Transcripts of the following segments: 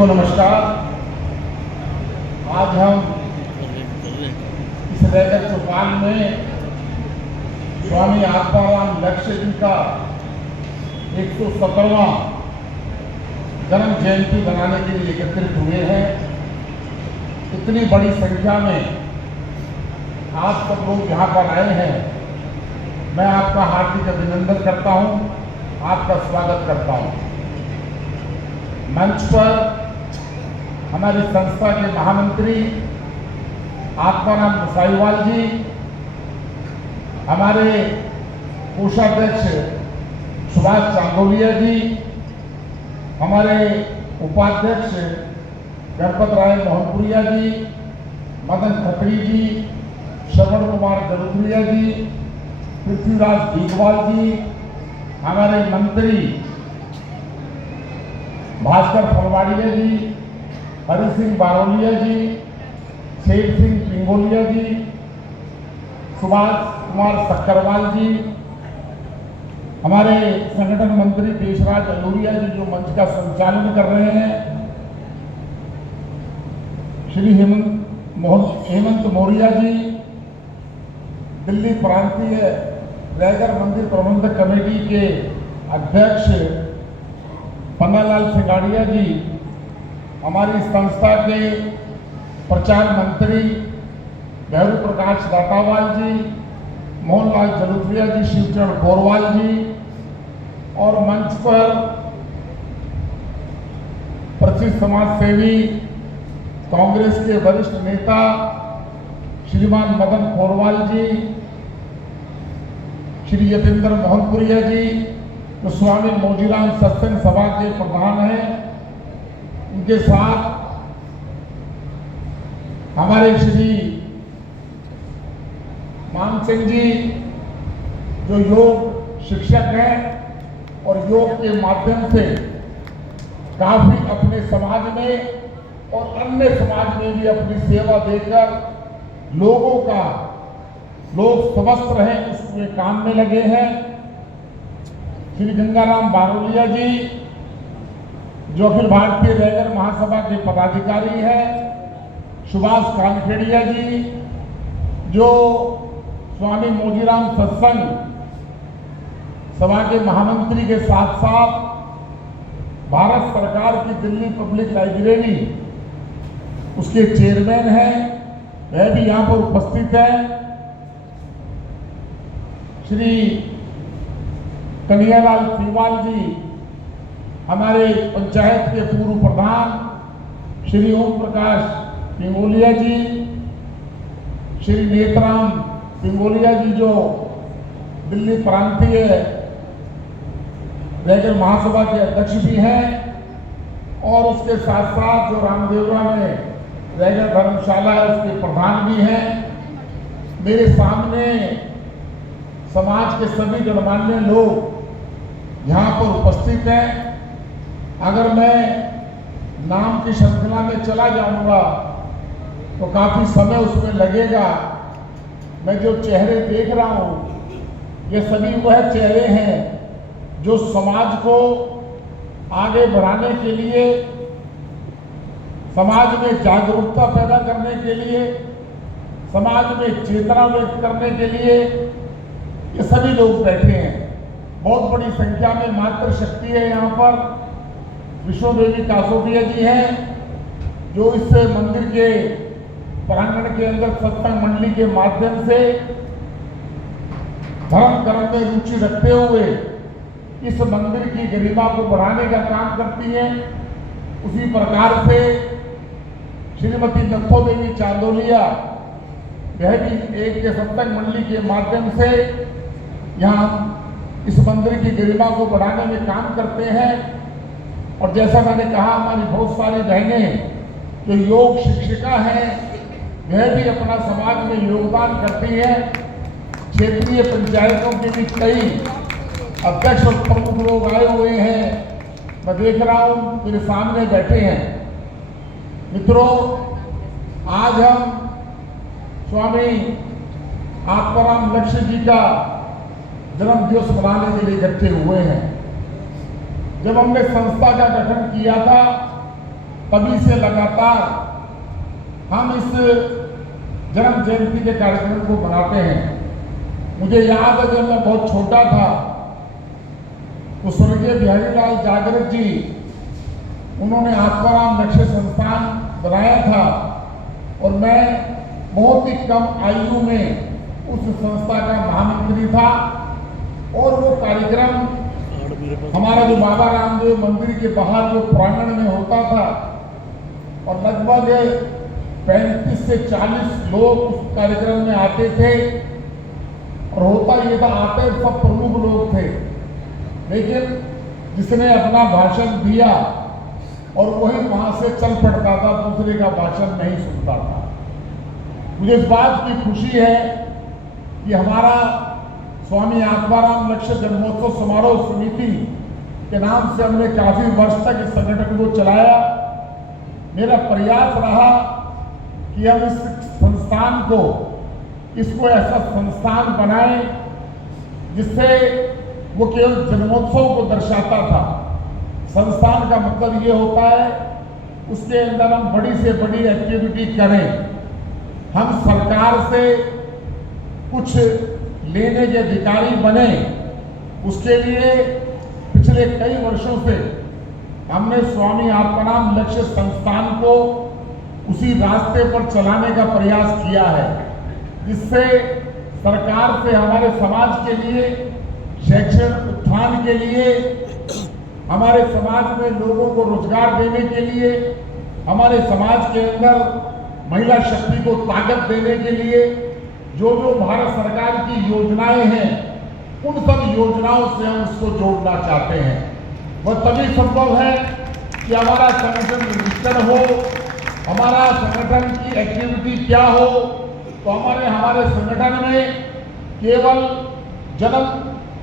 को नमस्कार। आज हम इस रैगर चौपाल में स्वामी आत्माराम लक्ष्य जी का 117वां जन्म जयंती बनाने के लिए एकत्रित हुए हैं। इतनी बड़ी संख्या में आप सब लोग यहाँ पर आए हैं। मैं आपका हार्दिक अभिनंदन करता हूँ, आपका स्वागत करता हूँ। मंच पर हमारी संस्था के महामंत्री आत्माराम गोसाईवाल जी, हमारे कोषाध्यक्ष सुभाष चांदोलिया जी, हमारे उपाध्यक्ष गणपत राय मोहनपुरिया जी, मदन खत्री जी, श्रवण कुमार जरूरिया जी, पृथ्वीराज दीगवाल जी, हमारे मंत्री भास्कर फलवाड़िया जी, हरि सिंह बारोलिया जी, शेर सिंह पिंगोलिया जी, सुभाष कुमार सक्करवाल जी, हमारे संगठन मंत्री देशराज अलूरिया जी जो मंच का संचालन कर रहे हैं, श्री हेमंत मौर्या जी, दिल्ली प्रांतीय रैगर मंदिर प्रबंधक कमेटी के अध्यक्ष पन्नालाल सिंगाड़िया जी, हमारी संस्था के प्रचार मंत्री भैरू प्रकाश दातावाल जी, मोहनलाल जलूत्रिया जी, शिवचरण गोरवाल जी, और मंच पर प्रसिद्ध समाज सेवी कांग्रेस के वरिष्ठ नेता श्रीमान मदन गोरवाल जी, श्री यतेंद्र मोहनपुरिया जी जो स्वामी मोजीराम सत्संग सभा के प्रधान हैं, उनके साथ हमारे श्री मान सिंह जी जो योग शिक्षक हैं और योग के माध्यम से काफी अपने समाज में और अन्य समाज में भी अपनी सेवा देकर लोग स्वस्थ रहें उसके काम में लगे हैं। श्री गंगाराम बारोलिया जी जो अखिल भारतीय रैगर महासभा के पदाधिकारी हैं, सुभाष कानखेड़िया जी जो स्वामी मोजीराम सत्संग सभा के महामंत्री के साथ साथ भारत सरकार की दिल्ली पब्लिक लाइब्रेरी उसके चेयरमैन हैं, वह भी यहाँ पर उपस्थित है। श्री कन्हैयालाल सीवाल जी हमारे पंचायत के पूर्व प्रधान, श्री ओम प्रकाश पिंगोलिया जी, श्री नेतराम पिंगोलिया जी जो दिल्ली प्रांतीय रैगर महासभा के अध्यक्ष भी हैं, और उसके साथ साथ जो रामदेवरा में रैगर धर्मशाला है उसके प्रधान भी हैं। मेरे सामने समाज के सभी गणमान्य लोग यहाँ पर उपस्थित हैं। अगर मैं नाम की श्रृंखला में चला जाऊंगा तो काफी समय उसमें लगेगा। मैं जो चेहरे देख रहा हूँ ये सभी वह चेहरे हैं जो समाज को आगे बढ़ाने के लिए, समाज में जागरूकता पैदा करने के लिए, समाज में चेतना व्यक्त करने के लिए ये सभी लोग बैठे हैं। बहुत बड़ी संख्या में मातृशक्ति है यहाँ पर। विष्णु देवी कासोटिया जी हैं जो इस मंदिर के प्रांगण के अंदर सत्संग मंडली के माध्यम से धर्म कर्म में रुचि रखते हुए इस मंदिर की गरिमा को बढ़ाने का काम करती हैं। उसी प्रकार से श्रीमती नथो देवी चांदोलिया वह भी एक के सत्संग मंडली के माध्यम से यहाँ इस मंदिर की गरिमा को बढ़ाने में काम करते हैं। और जैसा मैंने कहा हमारी बहुत सारी बहनें जो योग शिक्षिका हैं वह भी अपना समाज में योगदान करती हैं। क्षेत्रीय पंचायतों के भी कई अध्यक्ष और प्रमुख लोग आए हुए हैं, मैं देख रहा हूँ मेरे सामने बैठे हैं। मित्रों, आज हम स्वामी आत्माराम लक्ष्य जी का जन्म दिवस मनाने के लिए इकट्ठे हुए हैं। जब हमने संस्था का गठन किया था तभी से लगातार हम इस जन्म जयंती के कार्यक्रम को मनाते हैं। मुझे याद है जब मैं बहुत छोटा था तो स्वर्गीय बिहारी लाल जागृत जी, उन्होंने आत्माराम लक्ष्य संस्थान बनाया था और मैं बहुत ही कम आयु में उस संस्था का महामंत्री था। और वो कार्यक्रम हमारा जो बाबा रामदेव मंदिर के बाहर जो प्रांगण में होता था और लगभग 35 से 40 लोग उस कार्यक्रम में आते थे। और होता ये था, आते सब प्रमुख लोग थे, लेकिन जिसने अपना भाषण दिया और वही वहां से चल पड़ता था, दूसरे का भाषण नहीं सुनता था। मुझे इस बात की खुशी है कि हमारा स्वामी आत्माराम लक्ष्य जन्मोत्सव समारोह समिति के नाम से हमने काफी वर्ष तक इस संगठन को चलाया। मेरा प्रयास रहा कि हम इस संस्थान को, इसको ऐसा संस्थान बनाएं जिससे वो केवल जन्मोत्सव को दर्शाता था। संस्थान का मतलब ये होता है उसके अंदर हम बड़ी से बड़ी एक्टिविटी करें। हम सरकार से कुछ लेने के अधिकारी बने। उसके लिए पिछले कई वर्षों से हमने स्वामी आत्माराम लक्ष्य संस्थान को उसी रास्ते पर चलाने का प्रयास किया है, जिससे सरकार से हमारे समाज के लिए, शैक्षणिक उत्थान के लिए, हमारे समाज में लोगों को रोजगार देने के लिए, हमारे समाज के अंदर महिला शक्ति को ताकत देने के लिए जो जो भारत सरकार की योजनाएं हैं, उन सब योजनाओं से हम इसको जोड़ना चाहते हैं। वह तभी संभव है कि हमारा संगठन रजिस्टर हो, हमारा संगठन की एक्टिविटी क्या हो। तो हमारे संगठन में केवल जन्म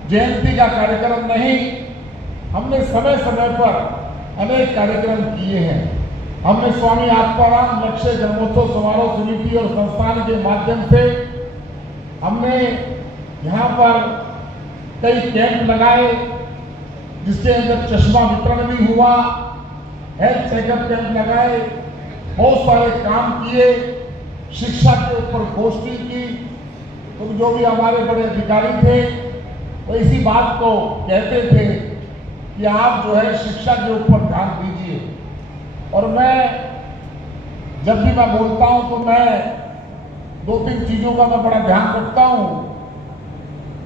जयंती का कार्यक्रम नहीं, हमने समय समय पर अनेक कार्यक्रम किए हैं। हमने स्वामी आत्माराम लक्ष्य जन्मोत्सव समारोह समिति और संस्थान के माध्यम से हमने यहाँ पर कई कैंप लगाए, जिसके अंदर चश्मा वितरण भी हुआ, हेल्थ चेकअप कैंप लगाए, बहुत सारे काम किए, शिक्षा के ऊपर गोष्ठी की। तो जो भी हमारे बड़े अधिकारी थे वो इसी बात को कहते थे कि आप जो है शिक्षा के ऊपर ध्यान दीजिए। और मैं जब भी मैं बोलता हूं तो मैं 2-3 चीजों का मैं बड़ा ध्यान रखता हूं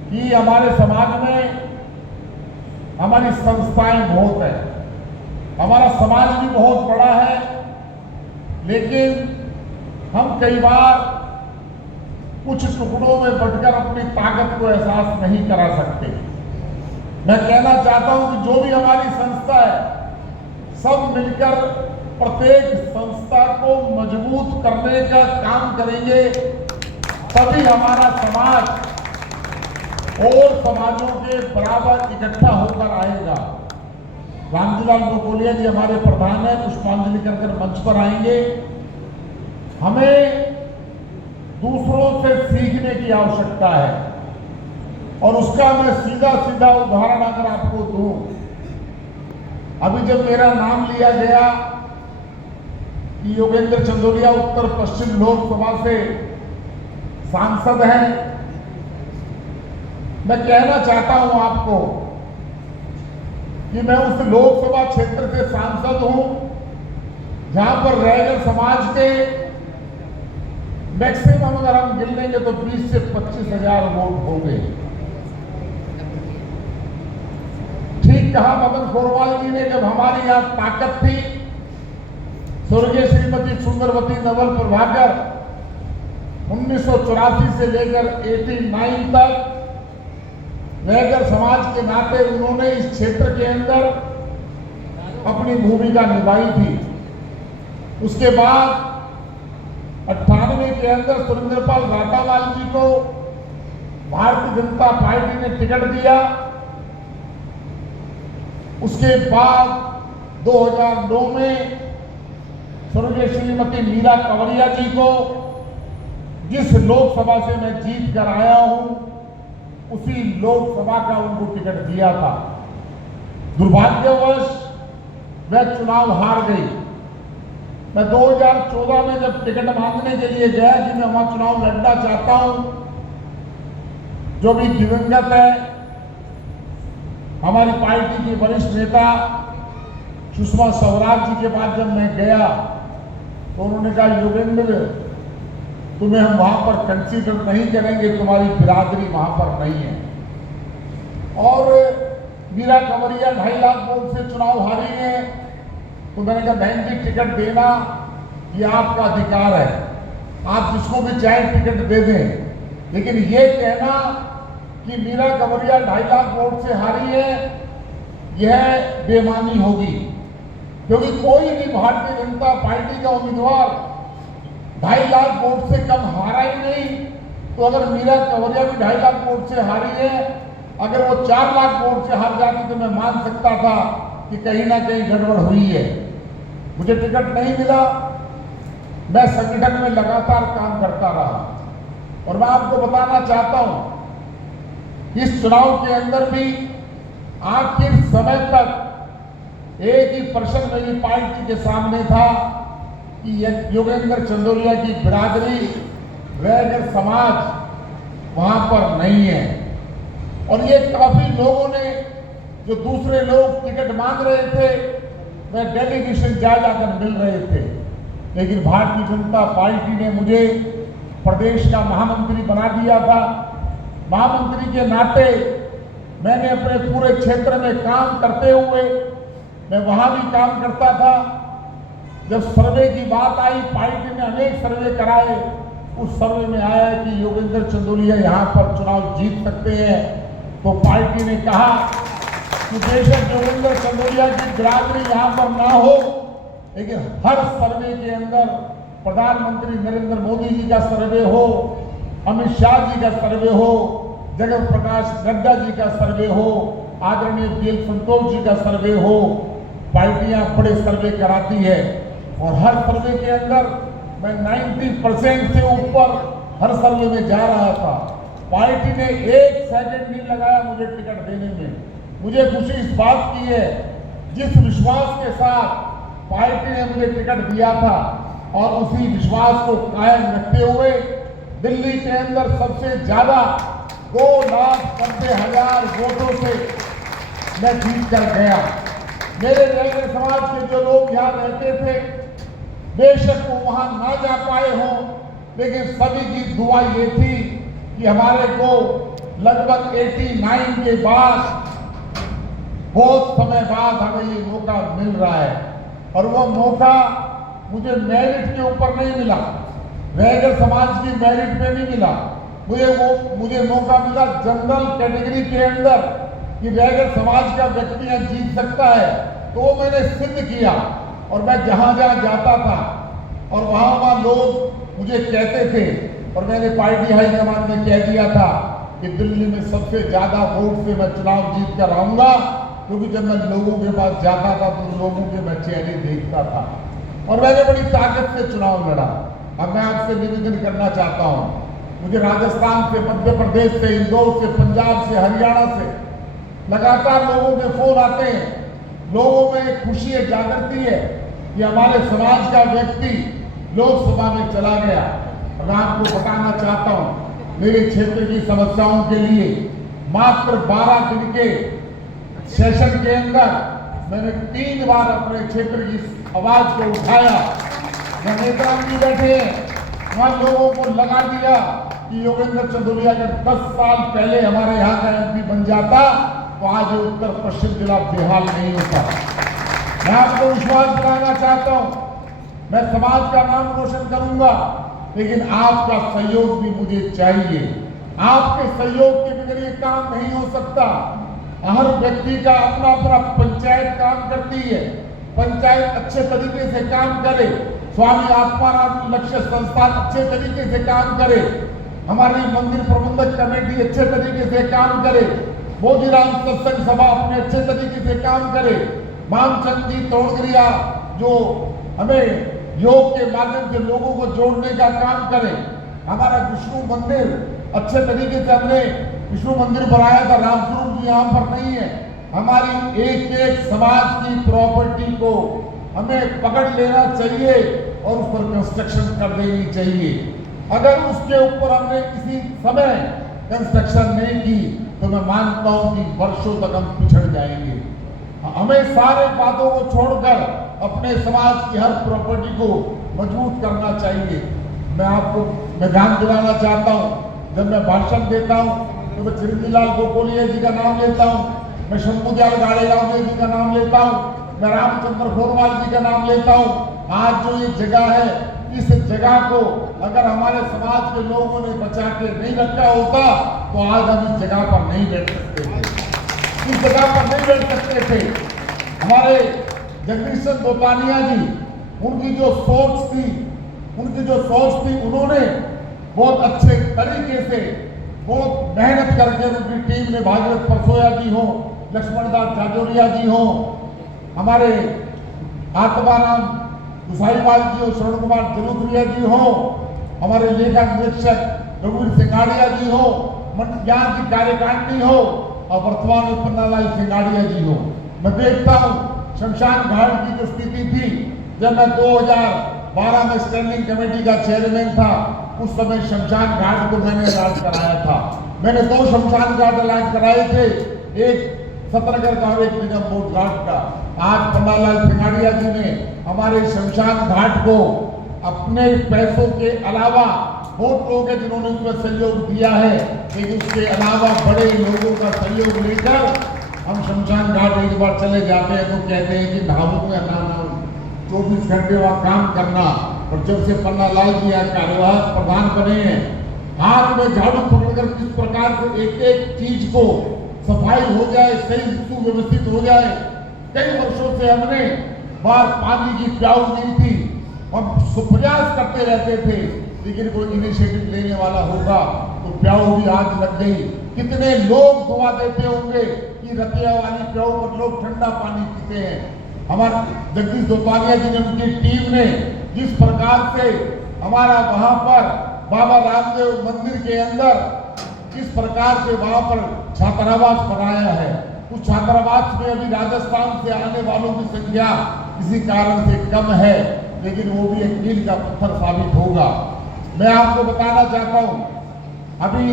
कि हमारे समाज में हमारी संस्थाएं बहुत है, हमारा समाज भी बहुत बड़ा है, लेकिन हम कई बार कुछ टुकड़ों में बंटकर अपनी ताकत को एहसास नहीं करा सकते। मैं कहना चाहता हूं कि जो भी हमारी संस्था है, सब मिलकर प्रत्येक संस्था को मजबूत करने का काम करेंगे, तभी हमारा समाज और समाजों के बराबर इकट्ठा होकर आएगा। रामजीलाल गोकोलिया जी हमारे प्रधान है, पुष्पांजलि कर मंच पर आएंगे। हमें दूसरों से सीखने की आवश्यकता है और उसका मैं सीधा सीधा उदाहरण अगर आपको दूं, अभी जब मेरा नाम लिया गया कि योगेंद्र चंदोलिया उत्तर पश्चिम लोकसभा से सांसद हैं, मैं कहना चाहता हूं आपको कि मैं उस लोकसभा क्षेत्र से सांसद हूं जहां पर रैगर समाज के मैक्सिमम अगर हम गिन लेंगे तो 20 से 25 हजार वोट होंगे। ठीक कहा मदन गोरवाल जी ने, जब हमारी यहां ताकत थी, स्वर्गीय श्रीमती सुंदरवती नवल प्रभाकर 1984 से लेकर 89 तक रैगर समाज के नाते उन्होंने इस क्षेत्र के अंदर अपनी भूमिका निभाई थी। उसके बाद 98 के अंदर सुरेंद्रपाल राटावाल जी को भारतीय जनता पार्टी ने टिकट दिया। उसके बाद 2009 में स्वर्गीय श्रीमती मीरा कंवरिया जी को, जिस लोकसभा से मैं जीत कर आया हूं, उसी लोकसभा का उनको टिकट दिया था। दुर्भाग्यवश वह चुनाव हार गई। मैं 2014 में जब टिकट मांगने के लिए गया कि मैं वहां चुनाव लड़ना चाहता हूं, जो भी दिवंगत है हमारी पार्टी के वरिष्ठ नेता सुषमा स्वराज जी के पास जब मैं गया तो उन्होंने कहा, योगेंद्र तुम्हें हम वहां पर कंसीडर नहीं करेंगे, तुम्हारी बिरादरी वहां पर नहीं है। और मीरा कंवरिया 2.5 लाख वोट से चुनाव हारी है, तो मैंने कहा बहन जी टिकट देना ये आपका अधिकार है, आप जिसको भी चाहे टिकट दे दें, लेकिन ये कहना कि मीरा कंवरिया 2.5 लाख वोट से हारी है यह बेईमानी होगी, क्योंकि कोई भी भारतीय जनता पार्टी का उम्मीदवार 2.5 लाख वोट से कम हारा ही नहीं। तो अगर मीरा कंवरिया भी 2.5 लाख वोट से हारी है, अगर वो 4 लाख वोट से हार जाती तो मैं मान सकता था कि कहीं ना कहीं गड़बड़ हुई है। मुझे टिकट नहीं मिला, मैं संगठन में लगातार काम करता रहा और मैं आपको बताना चाहता हूं इस चुनाव के अंदर भी आखिर समय तक एक ही प्रश्न मेरी पार्टी के सामने था कि योगेंद्र चंदोलिया की बिरादरी रैगर समाज वहां पर नहीं है। और ये काफी लोगों ने, जो दूसरे लोग टिकट मांग रहे थे, वे डेलीगेशन जा जाकर मिल रहे थे, लेकिन भारतीय जनता पार्टी ने मुझे प्रदेश का महामंत्री बना दिया था। महामंत्री के नाते मैंने अपने पूरे क्षेत्र में काम करते हुए मैं वहां भी काम करता था। जब सर्वे की बात आई, पार्टी ने अनेक सर्वे कराए, उस सर्वे में आया कि योगेंद्र चंदोलिया यहां पर चुनाव जीत सकते हैं, तो पार्टी ने कहा कि बेशक योगेंद्र चंदोलिया की बिरादरी यहां पर ना हो, लेकिन हर सर्वे के अंदर प्रधानमंत्री नरेंद्र मोदी जी का सर्वे हो, अमित शाह जी का सर्वे हो, जगत प्रकाश नड्डा जी का सर्वे हो, आदरणीय बीएल संतोष जी का सर्वे हो, पार्टियां बड़े सर्वे कराती है और हर सर्वे के अंदर मैं 90% से ऊपर हर सर्वे में जा रहा था। पार्टी ने 1 सेकंड नहीं लगाया मुझे टिकट देने में। मुझे खुशी इस बात की है, जिस विश्वास के साथ पार्टी ने मुझे टिकट दिया था और उसी विश्वास को कायम रखते हुए दिल्ली के अंदर सबसे ज्यादा 2,90,000 वोटों से मैं जीत कर गया। मेरे रैगर समाज के जो लोग यहाँ रहते थे, बेशक वो वहां ना जा पाए हों, लेकिन सभी की दुआ ये थी कि हमारे को लगभग 89 के बाद बहुत समय बाद हमें ये मौका मिल रहा है। और वो मौका मुझे मेरिट के ऊपर नहीं मिला, रैगर समाज की मेरिट पे नहीं मिला, मुझे मौका मिला जनरल कैटेगरी के अंदर कि रैगर समाज का व्यक्ति यहाँ जीत सकता है। तो वो मैंने सिद्ध किया और मैं जहां जहां जाता था और वहां लोग मुझे कहते थे, और मैंने पार्टी हाईकमान में कह दिया था कि दिल्ली में सबसे ज्यादा वोट से मैं चुनाव जीत कर आऊंगा, क्योंकि जब मैं लोगों के पास जाता था तो लोगों के मैं चेहरे देखता था और मैंने बड़ी ताकत से चुनाव लड़ा। अब मैं आपसे निवेदन करना चाहता हूं, मुझे राजस्थान से, मध्य प्रदेश से, इंदौर से, पंजाब से, हरियाणा से लगातार लोगों के फोन आते हैं। लोगों में एक खुशी है, जागृति है कि हमारे समाज का व्यक्ति लोकसभा में चला गया। मैं आपको बताना चाहता हूं, मेरे क्षेत्र की समस्याओं के लिए मात्र 12 दिन के सेशन के अंदर मैंने 3 बार अपने क्षेत्र की आवाज को उठाया। नेताराम जी बैठे हैं, वहां लोगों को लगा दिया कि योगेंद्र चंदोलिया अगर 10 साल पहले हमारे यहाँ का एमपी बन जाता तो आज उत्तर पश्चिम जिला बेहाल नहीं होता। मैं आपको विश्वास दिलाना चाहता हूं, मैं समाज का नाम रोशन करूंगा, लेकिन आपका सहयोग भी मुझे चाहिए। आपके सहयोग के बगैर ये काम नहीं हो सकता। हर व्यक्ति का अपना अपना पंचायत काम करती है, पंचायत अच्छे तरीके से काम करे, स्वामी आत्माराम लक्ष्य संस्थान अच्छे तरीके से काम करे, हमारी मंदिर प्रबंधक कमेटी अच्छे तरीके से काम करे, मोदीराम सत्संग सभा अपने अच्छे तरीके से काम करे, मामचंद जी तोड़गरिया जो हमें योग के माध्यम से लोगों को जोड़ने का काम करे, हमारा विष्णु मंदिर अच्छे तरीके से हमने विष्णु मंदिर बनाया था, रामस्वरूप जी यहाँ पर नहीं है। हमारी एक एक समाज की प्रॉपर्टी को हमें पकड़ लेना चाहिए और उस पर कंस्ट्रक्शन कर देनी चाहिए। अगर उसके ऊपर हमने किसी समय कंस्ट्रक्शन नहीं की तो मैं मानता हूं कि वर्षों तक हम पिछड़ जाएंगे। हमें सारे बातों को छोड़कर अपने समाज की हर प्रॉपर्टी को मजबूत करना चाहिए। मैं ध्यान दिलाना चाहता हूं, जब मैं भाषण देता हूं तो मैं चिरंजीलाल गोकोलिया जी का नाम लेता हूं, मैं शंभुदयाल गाड़ेगांव जी का नाम लेता हूं, मैं रामचंद्र खोरवाल जी का नाम लेता हूं। आज जो ये जगह है, इस जगह को अगर हमारे समाज के लोगों ने बचा के नहीं रखा होता तो आज हम इस जगह पर नहीं बैठ सकते थे, इस जगह पर नहीं बैठ सकते थे। हमारे जगदीशन दोतानिया जी, उनकी जो सोच थी, उन्होंने बहुत अच्छे तरीके से बहुत मेहनत करके उनकी टीम ने, भागवत परसोया जी हो, लक्ष्मणदास जाजोरिया जी हो, हमारे आत्माराम गुसाईवाल जी हो, श्रवण कुमार जलूधरिया जी हो, हमारे लेखा निरीक्षक रघुवीर सिंगाड़िया जी हो, ज्ञान जी कार्यकारिणी हो और वर्तमान में पन्नालाल सिंगाड़िया जी हो। मैं देखता हूँ शमशान घाट की जो स्थिति थी, जब मैं 2012 में स्टैंडिंग कमेटी का चेयरमैन था, उस समय शमशान घाट को मैंने ऐलान कराया था। मैंने 2 शमशान घाट ऐलान कराए थे, एक सतरगढ़ का और एक निगमबोध घाट का। आज पन्नालाल सिंगाड़िया जी ने हमारे शमशान घाट को अपने पैसों के अलावा, बहुत लोग हैं जिन्होंने उसमें सहयोग दिया है, लेकिन उसके अलावा बड़े लोगों का सहयोग लेकर हम शमशान घाट एक बार चले जाते हैं तो कहते हैं कि नहाऊं या ना नहाऊं, 24 घंटे वहां काम करना। और जब से पन्नालाल जी यहाँ कार्यवाहक प्रधान बने हैं, हाथ में झाड़ू पकड़कर किस प्रकार से एक एक चीज को सफाई हो जाए, सही सुव्यवस्थित हो जाए। कई वर्षों से हमने बाहर पानी की प्याऊ नहीं थी, हम प्रयास करते रहते थे, लेकिन कोई इनिशिएटिव लेने वाला होगा तो प्याऊ भी आज लग गई। कितने लोग दुआ देते होंगे कि रतिया वाली प्याऊ पर लोग ठंडा पानी पीते हैं। हमारे जगदीश दोतानिया जी ने, उनकी टीम ने जिस प्रकार से हमारा वहां पर बाबा रामदेव मंदिर के अंदर किस प्रकार से वहां पर छात्रावास बनाया है, उस छात्रावास में अभी राजस्थान से आने वालों की संख्या किसी कारण से कम है, लेकिन वो भी एक मील का पत्थर साबित होगा। मैं आपको बताना चाहता हूं, अभी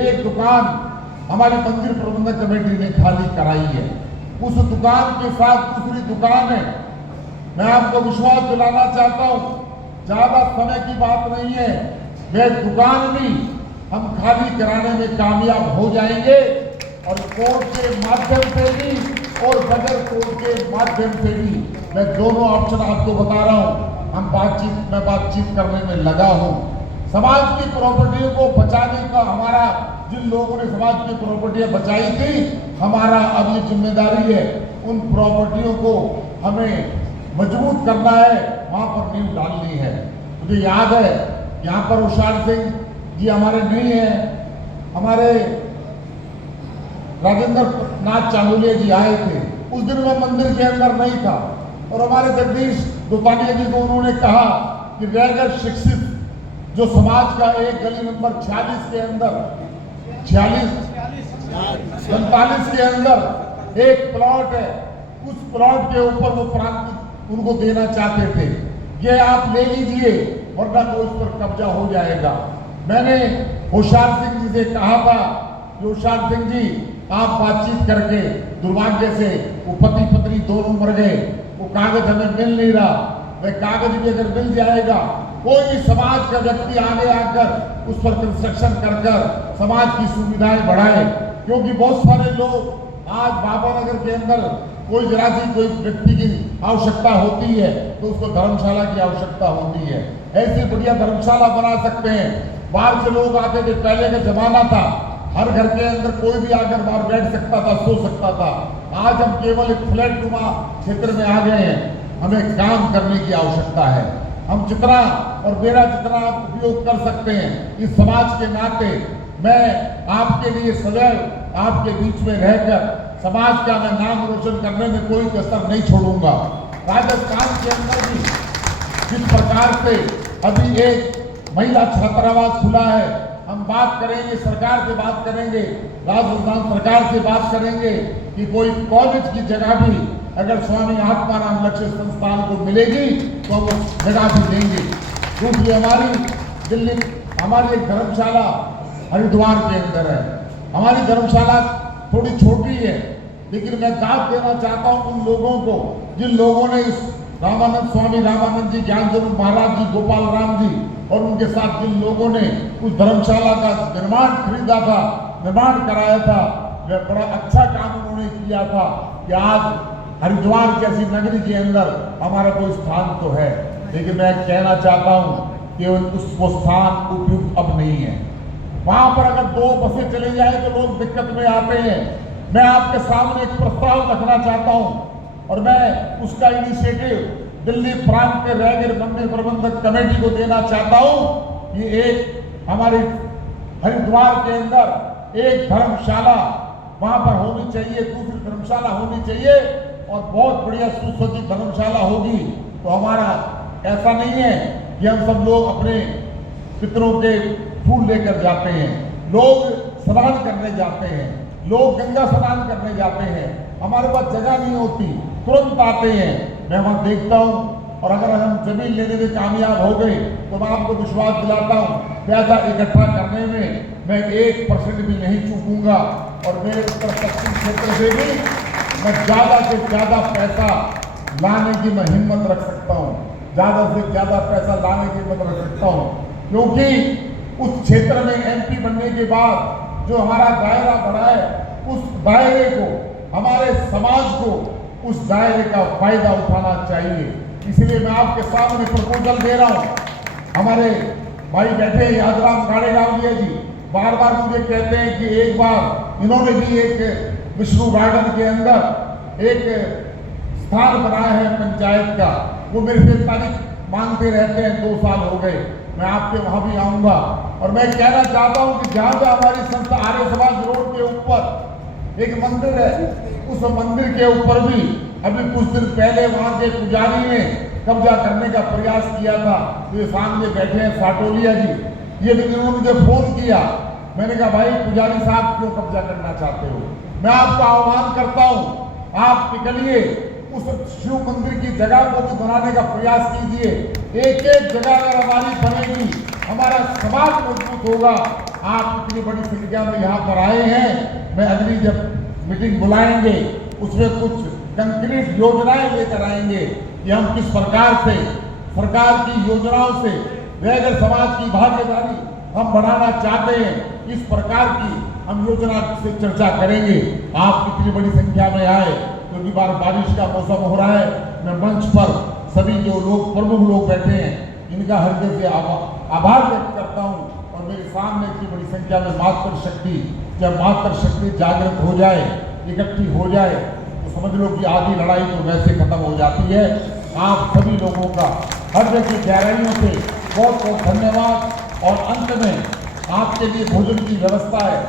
एक दुकान हमारी मंदिर प्रबंधक कमेटी ने खाली कराई है, उस दुकान के साथ दूसरी दुकान है। मैं आपको विश्वास दिलाना चाहता हूं, ज्यादा समय की बात नहीं है, वह दुकान भी हम खाली कराने में कामयाब हो जाएंगे और कोर्ट के माध्यम से भी और बगैर कोर्ट के माध्यम से भी। मैं दोनों ऑप्शन आपको बता रहा हूं, मैं बातचीत करने में लगा हूं। समाज की प्रॉपर्टियों को बचाने का हमारा, जिन लोगों ने समाज की प्रॉपर्टियां बचाई थी, हमारा अब ये जिम्मेदारी है, उन प्रॉपर्टियों को हमें मजबूत करना है, वहां पर नींव डालनी है। मुझे याद है यहाँ पर होशियार सिंह जी हमारे नहीं है, हमारे राजेंद्र नाथ चांदोलिया जी आए थे, उस दिन मैं मंदिर के अंदर नहीं था और हमारे जगदीश दोतानिया जी को उन्होंने कहा कि रैगर शिक्षित जो समाज का एक गली नंबर 46 के अंदर 45 के अंदर एक प्लॉट है, उस प्लॉट के ऊपर वो प्रांत उनको देना चाहते थे, ये आप ले लीजिए वरना तो उस पर कब्जा हो जाएगा। मैंने होशियार सिंह जी से कहा था, होशियार सिंह जी आप बातचीत करके, दुर्भाग्य से वो पति पत्नी दोनों मर गए, वो कागज हमें मिल नहीं रहा, वह कागज भी अगर मिल जाएगा, कोई भी समाज का व्यक्ति आगे आकर उस पर कंस्ट्रक्शन कर समाज की सुविधाएं बढ़ाए, क्योंकि बहुत सारे लोग आज बाबा नगर के अंदर कोई जरा सी कोई व्यक्ति की आवश्यकता होती है तो उसको धर्मशाला की आवश्यकता होती है, ऐसी बढ़िया धर्मशाला बना सकते हैं। बाहर से लोग आते थे, पहले का जमाना था, हर घर के अंदर कोई भी आकर बाहर बैठ सकता था, सो सकता था। आज हम केवल एक फ्लैट नुमा क्षेत्र में आ गए हैं, हमें काम करने की आवश्यकता है। हम जितना और मेरा जितना उपयोग कर सकते हैं इस समाज के नाते, मैं आपके लिए सदैव आपके बीच में रहकर समाज का मैं नाम रोशन करने में कोई कसर नहीं छोड़ूंगा। राजस्थान के अंदर भी जिस प्रकार से अभी एक महिला छात्रावास खुला है, हम बात करेंगे, सरकार से बात करेंगे, राजस्थान सरकार से बात करेंगे कि कोई कॉलेज की जगह भी अगर स्वामी आत्माराम लक्ष्य संस्थान को मिलेगी तो हम उस जगह भी देंगे। दूसरी हमारी एक धर्मशाला हरिद्वार के अंदर है। हमारी धर्मशाला थोड़ी छोटी है, लेकिन मैं दाद देना चाहता हूं उन लोगों को जिन लोगों ने इस स्वामी रामानंद जी, ज्ञान स्वरूप महाराज जी, गोपाल राम जी और उनके साथ जिन लोगों ने उस धर्मशाला का निर्माण खरीदा था, निर्माण कराया था, वह बड़ा अच्छा काम उन्होंने किया था कि आज हरिद्वार जैसी नगरी के अंदर हमारा कोई स्थान तो है, लेकिन मैं कहना चाहता हूं कि उसको स्थान उपयुक्त अब नहीं है। वहां पर अगर 2 बसें चली जाए तो लोग दिक्कत में आते हैं। मैं आपके सामने एक प्रस्ताव रखना चाहता हूं और मैं उसका इनिशिएटिव दिल्ली प्रांत के रैगर मंदिर प्रबंधक कमेटी को देना चाहता हूं कि एक हमारे हरिद्वार के अंदर एक धर्मशाला वहां पर होनी चाहिए, दूसरी धर्मशाला होनी चाहिए और बहुत बढ़िया सुसज्जित धर्मशाला होगी। तो हमारा ऐसा नहीं है कि हम सब लोग अपने पितरों के फूल लेकर जाते हैं, लोग स्नान करने जाते हैं, लोग गंगा स्नान करने जाते हैं, हमारे पास जगह नहीं होती, तुरंत आते हैं। मैं वहां देखता हूं और अगर हम जमीन लेने में कामयाब हो गए तो मैं आपको विश्वास दिलाता हूं पैसा इकट्ठा करने में मैं 1% भी नहीं चूकूंगा और मेरे उत्तर पश्चिम क्षेत्र से भी मैं ज्यादा से ज्यादा पैसा लाने की मैं हिम्मत रख सकता हूं, ज्यादा से ज्यादा पैसा लाने की हिम्मत रख सकता हूं, क्योंकि उस क्षेत्र में एमपी बनने के बाद जो हमारा दायरा बढ़ा है, उस दायरे को, हमारे समाज को उस दायरे का फायदा उठाना चाहिए। इसलिए मैं आपके सामने प्रपोजल दे रहा हूं। हमारे भाई बैठे यादराम गाड़ेगावलिया जी बार बार मुझे कहते हैं कि एक बार इन्होंने भी एक विष्णु गार्डन के अंदर एक स्थान बनाया है पंचायत का, वो मेरे से तारीख मांगते रहते हैं, 2 साल हो गए। मैं आपके वहां भी आऊंगा और मैं कहना चाहता हूं कि जहां पे हमारी संस्था आर्य समाज रोड के ऊपर एक मंदिर है, उस मंदिर के ऊपर भी अभी कुछ दिन पहले वहां के पुजारी ने कब्जा करने का प्रयास किया था। तो ये सामने बैठे हैं साटोलिया जी, ये भी इन्होंने मुझे फोन किया। मैंने कहा भाई पुजारी साहब क्यों कब्जा करना चाहते हो? मैं आपका आह्वान करता हूं, आप निकलिए, उस शिव मंदिर की जगह को भी बनाने का प्रयास कीजिए। एक एक जगह अगर हमारी बनेगी, हमारा समाज मजबूत होगा। आप इतनी बड़ी संख्या में यहाँ पर आए हैं, मैं अगली जब मीटिंग बुलाएंगे उसमें कुछ कंक्रीट योजनाएं लेकर आएंगे कि हम किस प्रकार से सरकार की योजनाओं से रैगर समाज की भागीदारी हम बढ़ाना चाहते हैं, इस प्रकार की हम योजना से चर्चा करेंगे। आप इतनी बड़ी संख्या में आए क्योंकि बारिश का मौसम हो रहा है। मैं मंच पर सभी जो लोग प्रमुख लोग बैठे हैं इनका हृदय से आभार व्यक्त करता हूं और मेरे सामने इतनी बड़ी संख्या में मातृशक्ति, जब मातृशक्ति जागृत हो जाए, इकट्ठी हो जाए, तो समझ लो कि आधी लड़ाई तो वैसे खत्म हो जाती है। आप सभी लोगों का हृदय की गहराइयों से बहुत बहुत धन्यवाद और अंत में आपके लिए भोजन की व्यवस्था है।